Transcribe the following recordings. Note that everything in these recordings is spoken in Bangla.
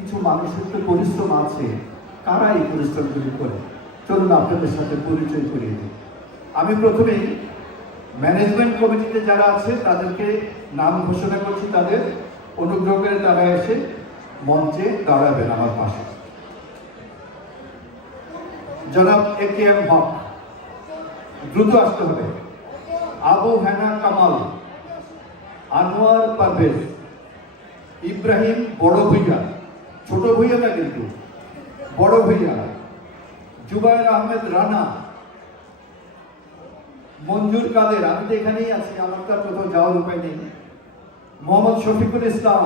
কিছু মানুষের তো পরিশ্রম আছে, কারা এই পরিশ্রমগুলি করে চলুন আপনাদের সাথে পরিচয় করিয়ে দিই। আমি প্রথমেই ম্যানেজমেন্ট কমিটিতে যারা আছে তাদেরকে নাম ঘোষণা করছি, তাদের অনুগ্রহ করে তারা এসে মঞ্চে দাঁড়াবেন আমার পাশে। জনাব AKM হক, দ্রুত আসতে হবে। আবু হেনা কামাল, আনোয়ার পারভেজ, ইব্রাহিম বড় ভূঁইয়া, ছোট ভূঁইয়া না কিন্তু বড় ভূঁইয়া, জুবায়ের আহমেদ রানা, মঞ্জুর কাদের, আমি তো এখানেই আছি, আমার তো কোথাও যাওয়ার উপায় নেই, মোহাম্মদ শফিকুল ইসলাম,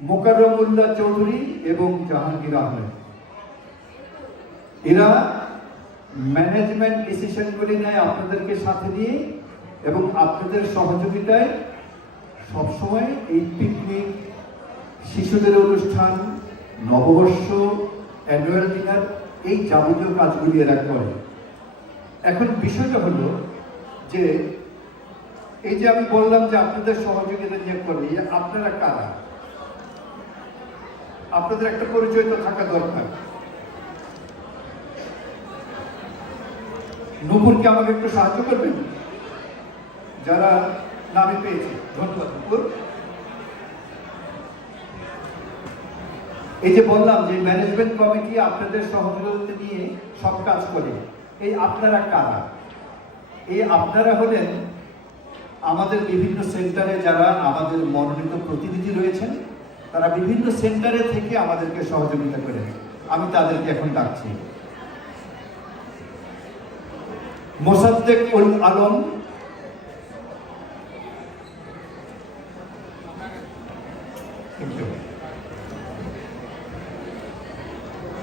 মোকাররমউল্লাহ চৌধুরী এবং জাহাঙ্গীর আহমেদ। এরা ম্যানেজমেন্ট ডিসিশনগুলি নেয় আপনাদেরকে সাথে নিয়ে এবং আপনাদের সহযোগিতায় সবসময় এই পিকনিক, শিশুদের অনুষ্ঠান, নববর্ষ, অ্যানুয়াল ডিনার, এই যাবতীয় কাজগুলি এরা করে। এখন বিষয়টা হলো যে এই যে আমি বললাম যে আপনাদের সহযোগিতা যে করে, আপনারা কারা? আপনাদের একটা পরিচয় তো থাকা দরকার। নূপুরকে আমাকে একটু সাহায্য করবেন, যারা নামে পেয়েছে। ধন্যবাদ নূপুর। এই যে বললাম যে ম্যানেজমেন্ট কমিটি আপনাদের সহযোগিতা নিয়ে সব কাজ করে, এই আপনারা কারা? এই আপনারা হলেন আমাদের বিভিন্ন সেন্টারে যারা আমাদের মনোনীত প্রতিনিধি রয়েছেন, তারা বিভিন্ন সেন্টারে থেকে আমাদেরকে সহযোগিতা করেন। আমি তাদেরকে এখন ডাকছি। মোসাদ্দেক উল আলম,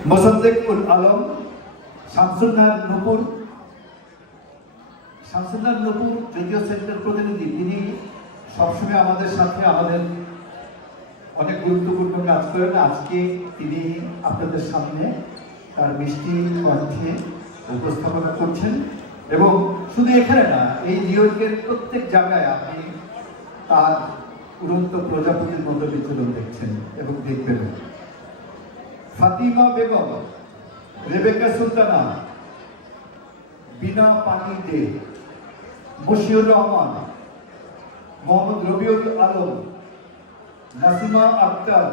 মোসাদ্দেক উল আলম, শামসুন্নাহার নূপুর। শামসুন্নাহার নূপুর যদিও সেন্টার প্রতিনিধি, তিনি সবসময় আমাদের সাথে আমাদের অনেক গুরুত্বপূর্ণ কাজ করেন। আজকে তিনি আপনাদের সামনে তার মিষ্টি কণ্ঠে উপস্থাপনা করছেন এবং শুধু এখানে না, এই নিউ ইয়র্কের প্রত্যেক জায়গায় আপনি তার উড়ন্ত প্রজাপতির মতো বিচরণ দেখছেন এবং দেখবেন। ফাতিমা বেগম, রেবেকা সুলতানা, বিনা পানি দে, মশিউর রহমান, মোহাম্মদ রবিউল আলম, নাসিমা আক্তার।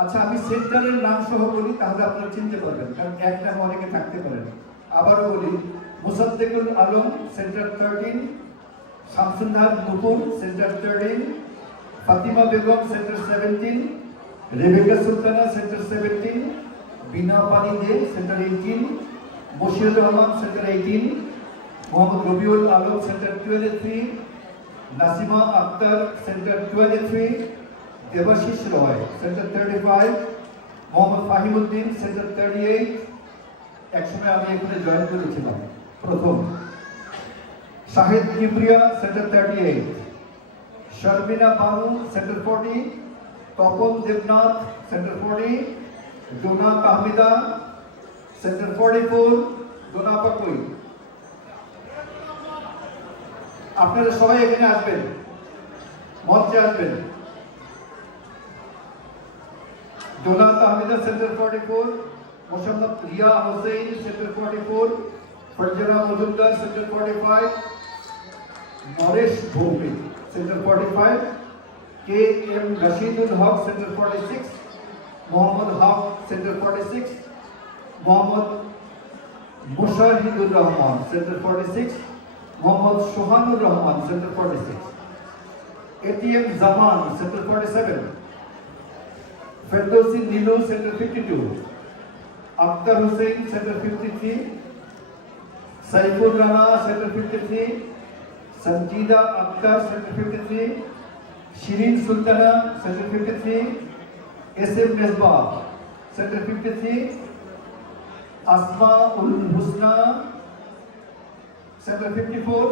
আচ্ছা, আমি সেন্টারের নাম সহ বলি, তাহলে আপনারা চিনতে পারবেন, কারণ এক নাম অনেকে থাকতে পারেন। আবারও বলি, Mosaddequl Alam, centre 13, Shamsunnahar Nupur, centre 13, Fatima Begum, centre 17, Rebeka Sultana, centre 17, Bina Pani De, centre 18, Moshiur Rahman, centre 18, Mohammad Robiul Alam, centre 23, Nasima Akter, centre 23, Debashis Roy, centre 35, Mohammad Fahimuddin, centre 38। একসময় আমি এখানে জয়েন করেছিলাম প্রথম। Shahid Kibria, centre 38, Sharmina Banu, centre 40, Tapan Debnath, centre 40, Dona Tahmida, centre 44, Dona পাকুই। আপনারা সবাই এখানে আসবেন, মঞ্চে আসবেন। Dona Tahmida, centre 44, Mosammat Riya Hossain, centre 44, Farzana Majumder, centre 45, Naresh Bhowmik, centre 45, KM Rashidul Haque, centre 46, Mohammad Haque, centre 46, Mohammad Mushahidur Rahman, centre 46, Mohammad Sohanur Rahman, centre 46, ATM Zaman, centre 47, Ferdousi Nilu, centre 52, Akter Hossain, centre 53, Saifur Rana, centre 53, Sanjida Akter, centre 53, Shirin Sultana, centre 53, SM Mesbah, centre 53, Asma Ul Husna, centre 54,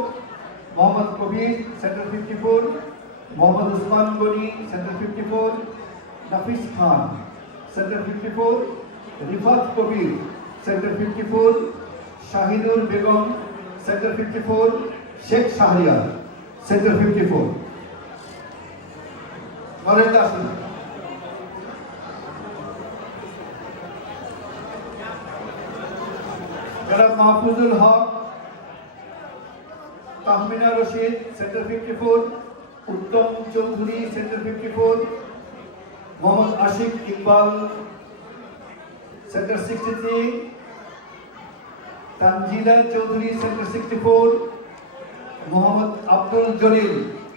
Mohammad Kabir, centre 54, Mohammad Usman Gani, centre 54, Nafis Khan, centre 54, Rifat Kabir, centre 54, Shahinur Begum, centre 54, Sheikh Shahriar, centre 54। Narendra আসুন। জনাব Mahfuzul Haque, Tahmina Rashid, sector 54, Uttam Chowdhury, sector 54, Mohammad Ashik Iqbal, sector 63, Tanzila Chowdhury, sector 64, Mohammad Abdul Jalil,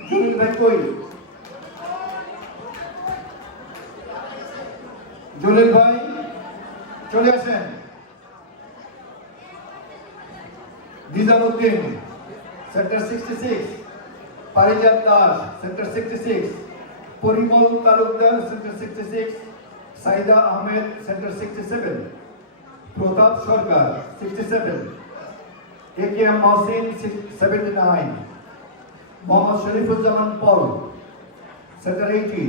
Jalil ভাই কই? জলিল ভাই চলে আসেন। Nizamuddin, sector 66, Parijat Das, sector 66, Parimal Talukdar, sector 66, Saida Ahmed, sector 67, প্রতাপ সরকার, 67, একেএম মহসিন, 79, মোহাম্মদ শরীফুজ্জামান পল, সেক্টর 80,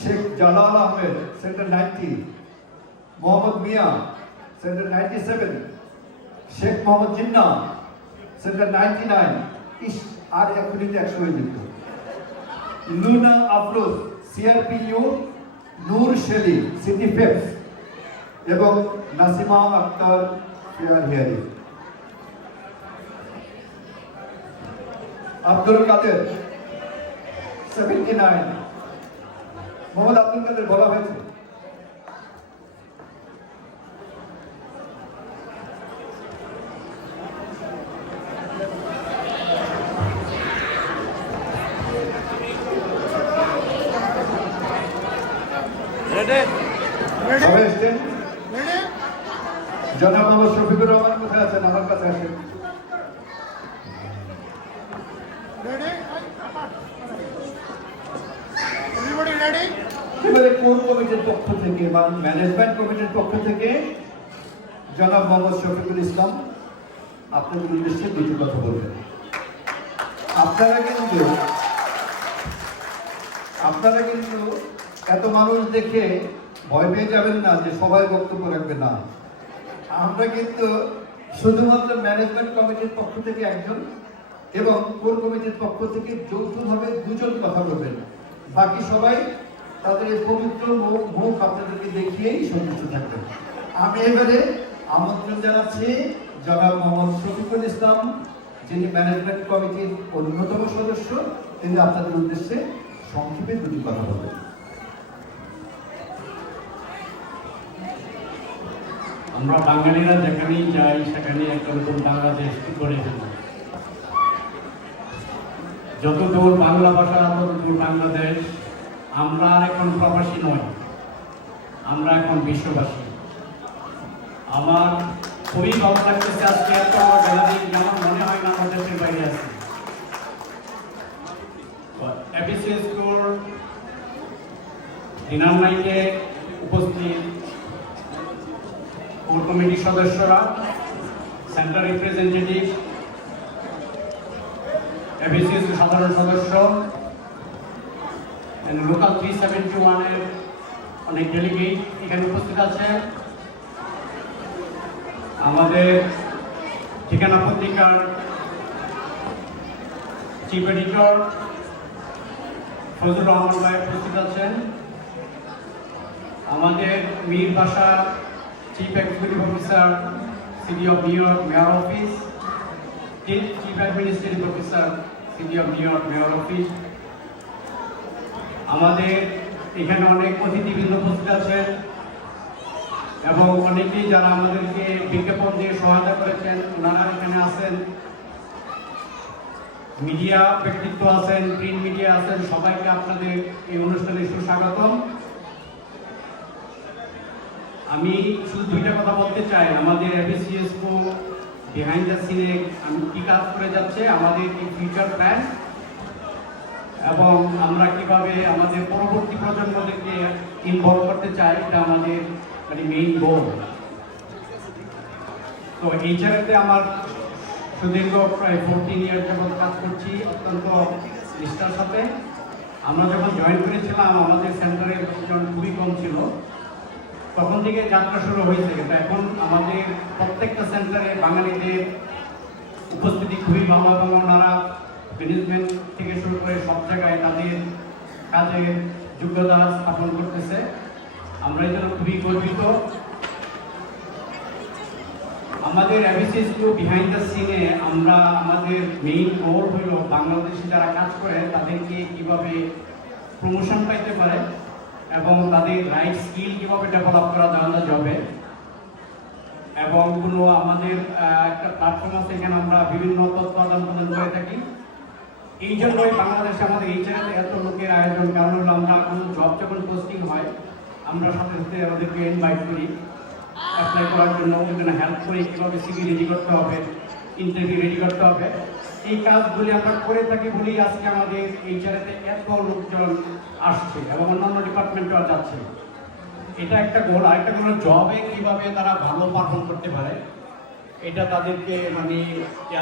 শেখ জালাল আহমেদ, সেক্টর 90, মোহাম্মদ মিয়া, সেক্টর 97, শেখ মোহাম্মদ জিন্না, সেক্টর 99, আর এখনই 100 হয়ে যেত। লুনা আফরোজ, সিআরপিইউ, নূর শেলি, সিটি ফেপস এবং নাসিমা আক্তার, ফেয়ার হিয়ারিং। আব্দুল কাদের, 79, মোহাম্মদ আব্দুল কাদের বলা হয়েছে। সবাই এসছেন? জনাব মোহাম্মদ শফিকুর রহমান কোথায় আছেন? আমার কাছে আসেন। এবারে কোর কমিটির পক্ষ থেকে বা ম্যানেজমেন্ট কমিটির পক্ষ থেকে জনাব মোহাম্মদ শফিকুল ইসলাম আপনাদের উদ্দেশ্যে দুটি কথা বলবেন। আপনারা কিন্তু এত মানুষ দেখে ভয় পেয়ে যাবেন না যে সবাই বক্তব্য রাখবে না। আমরা কিন্তু শুধুমাত্র ম্যানেজমেন্ট কমিটির পক্ষ থেকে একজন এবং কোর কমিটির পক্ষ থেকে যৌথভাবে দুজন কথা বলবেন। বাকি সবাই তাদের এই পবিত্র মুখ আপনাদেরকে দেখিয়েই সন্তুষ্ট থাকবেন। আমি এবারে আমন্ত্রণ জানাচ্ছি জনাব মোহাম্মদ শফিকুল ইসলাম, যিনি ম্যানেজমেন্ট কমিটির অন্যতম সদস্য, তিনি আপনাদের উদ্দেশ্যে সংক্ষেপে দুটি কথা বলবেন। আমরা বাঙালিরা যেখানেই যাই সেখানে একটা নতুন বাংলাদেশ গড়ে ফেলি। যতদূর বাংলা ভাষা ততদূর বাংলাদেশ। আমরা আর এখন প্রবাসী নয়, আমরা এখন বিশ্ববাসী। আমার খুবই ভালো লাগতেছে আজকে এত গ্যালারি, আমার মনে হয় না আমরা দেশের বাইরে আছি। এবিসি স্কুল ডিনার নাইটে উপস্থিত কোর কমিটির সদস্যরা, সেন্টার রিপ্রেজেন্টেটিভ, এবিসি সাধারণ সদস্য, লোকাল 371-এর অনেক ডেলিগেট এখানে উপস্থিত আছে। আমাদের ঠিকানা পত্রিকার চিফ এডিটর ফজলুর রহমান ভাই উপস্থিত আছেন। আমাদের মীর ভাষা chief executive officer, city of new York mayor office, chief administrative officer, city of new York mayor office. আমাদের এখানে অনেক অতিথিবৃন্দ উপস্থিত আছেন এবং অনেকেই যারা আমাদেরকে বিজ্ঞাপন দিয়ে সহায়তা করেছেন ওনারা এখানে আছেন। মিডিয়া ব্যক্তিত্ব আছেন, প্রিন্ট মিডিয়া আছেন, সবাইকে আপনাদের এই অনুষ্ঠানে সুস্বাগতম। আমি শুধু দুইটা কথা বলতে চাই। আমাদের এবিসিএসকো বিহাইন্ড দ্য সিনে আমি কি কাজ করে যাচ্ছে, আমাদের কি ফিউচার প্ল্যান এবং আমরা কিভাবে আমাদের পরবর্তী প্রজন্মদেরকে ইনভলভ করতে চাই, এটা আমাদের মানে মেইন গোল। তো এই জায়গাতে আমার সুদীর্ঘ প্রায় 14 ইয়ার যাবৎ কাজ করছি অত্যন্ত নিষ্ঠার সাথে। আমরা যখন জয়েন করেছিলাম আমাদের সেন্টারের জন খুবই কম ছিল, তখন থেকে যাত্রা শুরু হয়েছে। কিন্তু এখন আমাদের প্রত্যেকটা সেন্টারে বাঙালিদের উপস্থিতি খুবই ভালো এবং ওনারা ম্যানেজমেন্ট থেকে শুরু করে সব জায়গায় তাদের কাজে যোগ্যতা স্থাপন করতেছে। আমরা এই জন্য খুবই গর্বিত। আমাদের এবিসিএস টু বিহাইন্ড দ্য সিনে আমরা আমাদের মেইন গোল হলো বাংলাদেশে যারা কাজ করে তাদেরকে কিভাবে প্রমোশন পাইতে পারে এবং তাদের রাইট স্কিল কিভাবে ডেভেলপ করা যাওয়া যাবে। এবং কোনো আমাদের একটা প্ল্যাটফর্ম আছে, এখানে আমরা বিভিন্ন তথ্য আদান প্রদান করে থাকি। এই জন্যই বাংলাদেশে আমাদের এই জায়গাতে এত লোকের আয়োজন, কারণ হলো আমরা কোনো জব যখন পোস্টিং হয় আমরা সাথে সাথে আমাদেরকে ইনভাইট করি অ্যাপ্লাই করার জন্য, ওখানে হেল্প করি কীভাবে সিভি রেডি করতে হবে, ইন্টারভিউ রেডি করতে হবে। এই কাজগুলি আমরা করে থাকি বলেই আজকে আমাদের এই জায়গাতে এত লোকজন আসছে এবং অন্যান্য ডিপার্টমেন্টেও যাচ্ছে। এটা একটা গোল। আরেকটা গোল জবে কীভাবে তারা ভালো পারফর্ম করতে পারে, এটা তাদেরকে মানে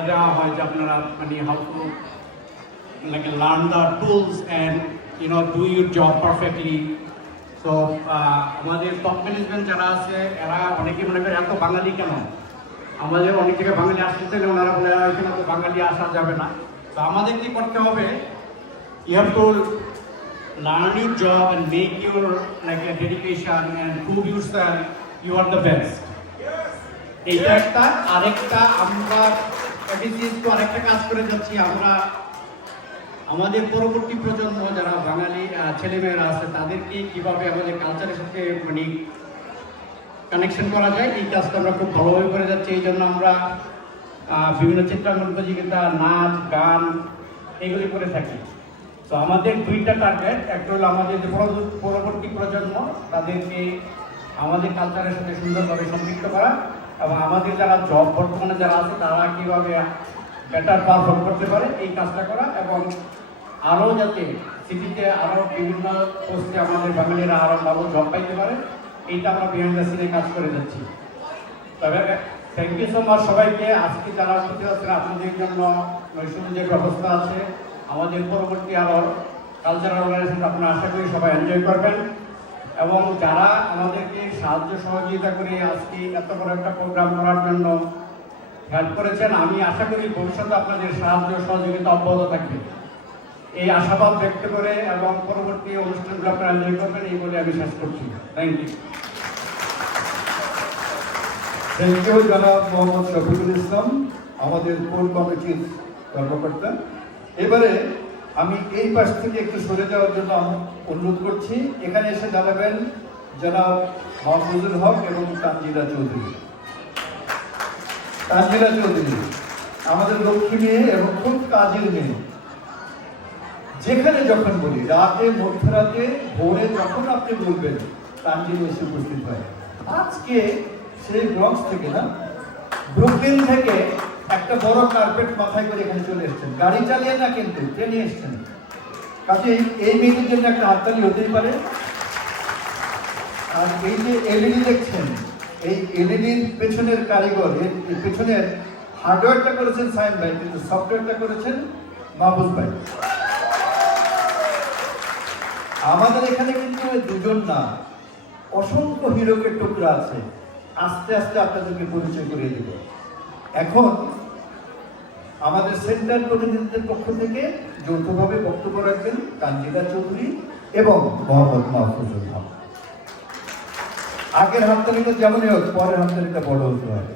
দেওয়া হয় যে আপনারা মানে how to like learn the tools and do your job perfectly. So আমাদের টপ ম্যানেজমেন্ট যারা আছে এরা অনেকে মনে করে এত বাঙালি কেন, আমাদের অনেক জায়গায় বাঙালি আসতে চাইলে ওনারা বলে এখানে তো বাঙালি আসা যাবে না। তো আমাদের কি করতে হবে, you have to learn your job and make your like a dedication and prove yourself you are the best. এইটা একটা। আরেকটা আমরা আরেকটা কাজ করে যাচ্ছি, আমরা আমাদের পরবর্তী প্রজন্ম যারা বাঙালি ছেলেমেয়েরা আছে তাদেরকে কীভাবে আমাদের কালচারের সাথে মানে কানেকশন করা যায়, এই কাজটা আমরা খুব ভালোভাবে করে যাচ্ছি। এই জন্য আমরা বিভিন্ন চিত্রাঙ্কন প্রতিযোগিতা, নাচ, গান এগুলি করে থাকি। তো আমাদের দুইটা টার্গেট, একটা হলো আমাদের যে পরবর্তী প্রজন্ম তাদেরকে আমাদের কালচারের সাথে সুন্দরভাবে সম্পৃক্ত করা, এবং আমাদের যারা জব বর্তমানে যারা আছে তারা কীভাবে বেটার পারফর্ম করতে পারে এই কাজটা করা, এবং আরও যাতে সিটিতে আরও বিভিন্ন পোস্টে আমাদের বাঙালিরা আরও ভালো জব পাইতে পারে, এইটা আমরা বিহাইন্ড দ্য সিনে কাজ করে যাচ্ছি। তবে থ্যাংক ইউ সো মাচ সবাইকে। আজকে যারা উপস্থিত আছেন আপনাদের জন্য নৈশভোজের ব্যবস্থা আছে। আমাদের পরবর্তী আরও কালচারাল অর্গানাইজেশন আপনারা আশা করি সবাই এনজয় করবেন, এবং যারা আমাদেরকে সাহায্য সহযোগিতা করে আজকে এত বড় একটা প্রোগ্রাম করার জন্য হেল্প করেছেন, আমি আশা করি ভবিষ্যতে আপনাদের সাহায্য সহযোগিতা অব্যাহত থাকবে, এই আশাবাদ ব্যক্ত করে এবং পরবর্তী অনুষ্ঠানগুলো আপনারা এনজয় করবেন এই বলে আমি শেষ করছি। Thank you. থ্যাংক ইউ জনাব মোহাম্মদ শফিকুল ইসলাম, আমাদের কোর কমিটির কর্মকর্তা। এবারে আমি এই পাশ থেকে একটু সরে যাওয়ার জন্য অনুরোধ করছি। এখানে এসে দাঁড়াবেন জনাব মাহফুজুল হক এবং তানজিলা চৌধুরী। তানজিলা চৌধুরী আমাদের লক্ষ্মী মেয়ে এবং খুব কাজের মেয়ে। যেখানে যখন বলি, রাতে, মধ্যরাতে, ভোরে, যখন আপনি বলবেন তানজিলা এসে উপস্থিত হয়। আজকে সেই ব্রঙ্কস থেকে না, ব্রুকলিন থেকে একটা বড় কার্পেট মাথায় করে এখানে চলে এসেছেন, গাড়ি চালিয়ে না কিন্তু ট্রেনে এসছেন। কাজে এই মেয়েদের জন্য একটা হাততালি হতেই পারে। আর এই যে এলইডি দেখছেন, এই এলইডির পেছনের কারিগর, এর পেছনের হার্ডওয়্যারটা করেছেন সাইম ভাই, কিন্তু সফটওয়্যারটা করেছেন মাহবুব ভাই। আমাদের এখানে কিন্তু দুজন না, অসংখ্য হিরোকের টুকরা আছে। আস্তে আস্তে আপনাদেরকে পরিচয় করিয়ে দেব। এখন আমাদের সেন্টার প্রতিনিধিদের পক্ষ থেকে যৌথভাবে বক্তব্য রাখবেন তানজিলা চৌধুরী এবং মোহাম্মদ মাহফুজুল হক। আগের হাততালিটা যেমনই হোক, পরের হাততালিটা বড় হতে হয়।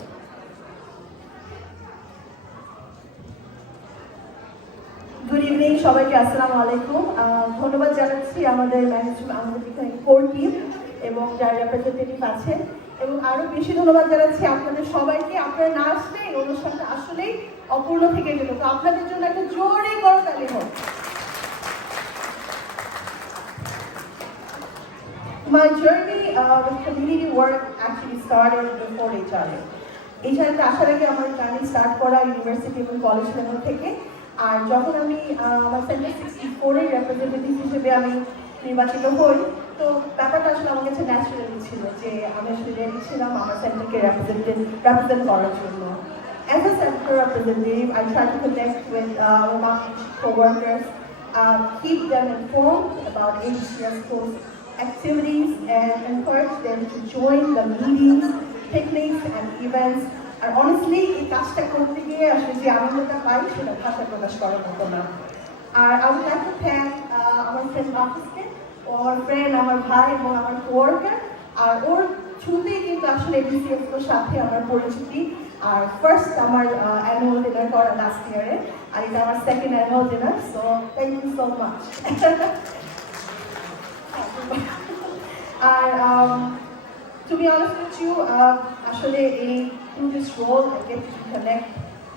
গুড ইভিনিং সবাইকে, আসসালামু আলাইকুম। ধন্যবাদ জানাচ্ছি আমাদের ম্যানেজমেন্ট, আমাদের এখানে কোর টিম এবং যারা রিপ্রেজেন্টেটিভ আছে, এবং আরো বেশি ধন্যবাদ জানাচ্ছি আপনাদের সবাইকে। আপনারা না আসলে এই অনুষ্ঠানটা আসলেই অপূর্ণ থেকে যেত। তো আপনাদের জন্য একটা জোরে করতালি হোক। My journey with community work actually started before HRA. HRA আসার আগে আমার জার্নি স্টার্ট করা ইউনিভার্সিটি এবং কলেজ লেভেল থেকে। আর যখন আমি আমার সেন্টার 64-এর রিপ্রেজেন্টেটিভ হিসেবে আমি নির্বাচিত হই, তো ব্যাপারটা আসলে আমার কাছে ন্যাচারালি ছিল যে আমি আসলে রেডি ছিলাম আমার সেন্টারকে রেপ্রেজেন্ট করার জন্য। As a center representative, I try to connect with my co-workers, keep them informed about HCS course activities, and encourage them to join the meetings, picnics, and events. And honestly, এই কাজটা করতে গিয়ে আসলে যে আনন্দটা পাই সেটা ভাষায় প্রকাশ করার মতো না। আর I would like to thank আমার ফ্রেন্ড অফিসকে, আমার ফ্রেন্ড, আমার ভাই এবং আমার কোয়ার্কার। আর ওর থ্রুতেই কিন্তু আসলে এবিসিএস এর সাথে আমার পরিচিতি। আর ফার্স্ট আমার অ্যানুয়াল ডিনার করা লাস্ট ইয়ারে, আর এটা আমার second annual dinner, so thank you so much. আর to be honest with you, actually through this role I get to connect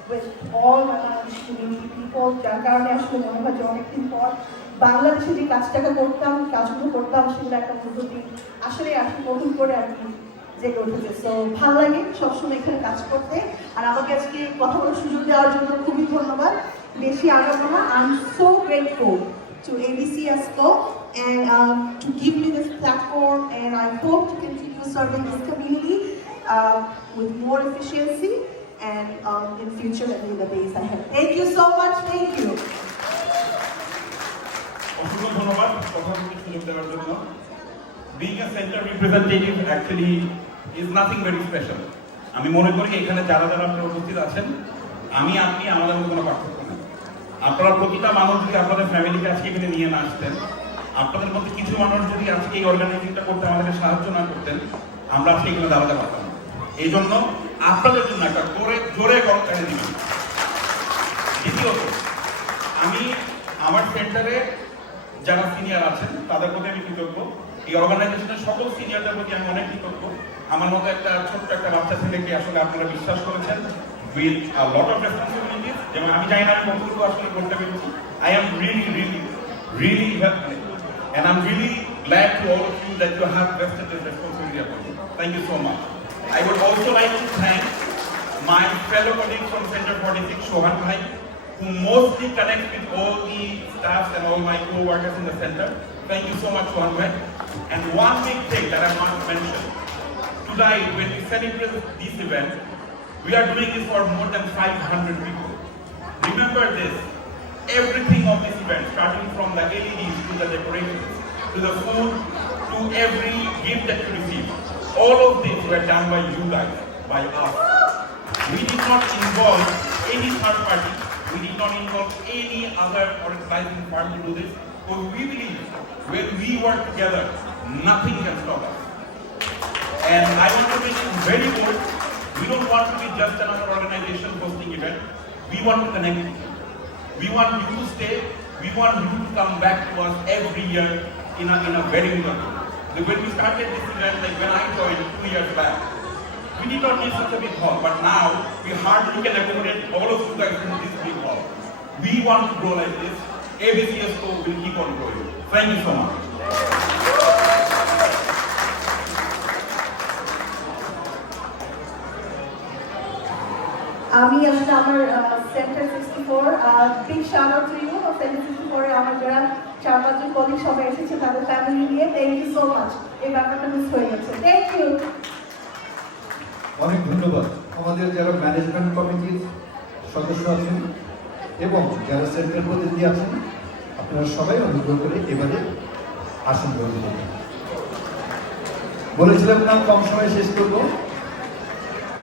with all Bangladeshi community people, যার কারণে আসলে মনে হয় যে অনেকদিন পর বাংলাদেশে যে কাজগুলো করতাম সেগুলো একটা পদ্ধতি আসলে নতুন করে আর কি জেগে উঠেছে। সো ভালো লাগে সবসময় এখানে কাজ করতে, আর আমাকে আজকে কথা বলার সুযোগ দেওয়ার জন্য খুবই ধন্যবাদ। বেশি আগাবো না, I am so grateful to ABC ESCO and to give me this platform, and I hope to continue serving this community with more efficiency and in future and in the days ahead. Thank you so much. Thank you. অসংখ্য ধন্যবাদ কথা বলতে সুযোগ দেওয়ার জন্য। Being a center representative actually is nothing very special. আমি মনে করি এখানে যারা যারা আপনারা উপস্থিত আছেন, আমি আপনি আমাদের মধ্যে কোনো পার্থক্য নেই। আপনারা প্রতিটা মানুষ যদি আপনাদের ফ্যামিলিকে আজকে এখানে নিয়ে না আসতেন, আপনাদের মধ্যে কিছু মানুষ যদি আজকে এই অর্গানাইজিংটা করতে আমাদেরকে সাহায্য না করতেন, আমরা আজকে এখানে দাঁড়াতে পারতাম না। এই জন্য আপনাদের জন্য একটা জোরে করতালি দিবেন। দ্বিতীয়ত, আমি আমার সেন্টারে যারা সিনিয়র আছেন তাদের প্রতি আমি কৃতজ্ঞ। এই অর্গানাইজেশনের সকল সিনিয়রদের প্রতি আমি অনেক কৃতজ্ঞ। আমার মতো একটা ছোট্ট একটা বাচ্চা ছেলেকে আসলে আপনারা বিশ্বাস করেছেন with a lot of responsibilities, যেমন আমি জানি না আমি কতটুকু আসলে করতে পেরেছি। I am really and I'm really glad to all of you that you have vested this responsibility upon you. Thank you so much. I would also like to thank my fellow colleagues from Center 46, Shohan Bhai, who mostly connect with all the staffs and all my co-workers in the center. Thank you so much, Shohan Bhai. And one big thing that I want to mention, tonight when we celebrate this event, we are doing this for more than 500 people. Remember this, everything of this event, starting from the LEDs to the decorations, to the food, to every gift that you receive, all of this were done by you guys, by us. We did not involve any third party, we did not involve any other organizing firm to do this, because we believe when we work together, nothing can stop us. And I want to make it very bold. We don't want to be just another organization hosting event. We want to connect with you. We want you to stay. We want you to come back to us every year in a very good way. When we started this event, like when I joined 2 years back, we did not need such a big hall, but now we hardly can accommodate all of you guys in this big hall. We want to grow like this. ABC ESCO will keep on growing. Thank you so much. আমি আসলে আমার center 64 big shout out to you. Center 64 এ আমার যারা 4-5 জন কলিগ সবাই এসেছে তাদের ফ্যামিলি নিয়ে, থ্যাংক ইউ সো মাচ। এই ব্যাপারটা মিস হয়ে গেছে, থ্যাংক ইউ। অনেক ধন্যবাদ আমাদের যারা ম্যানেজমেন্ট কমিটির সদস্য আছেন এবং যারা সেন্টার প্রতিনিধি আছেন, আপনারা সবাই অনুগ্রহ করে এবারে আসন গ্রহণ করবেন। বলেছিলাম না কম সময় শেষ করবো।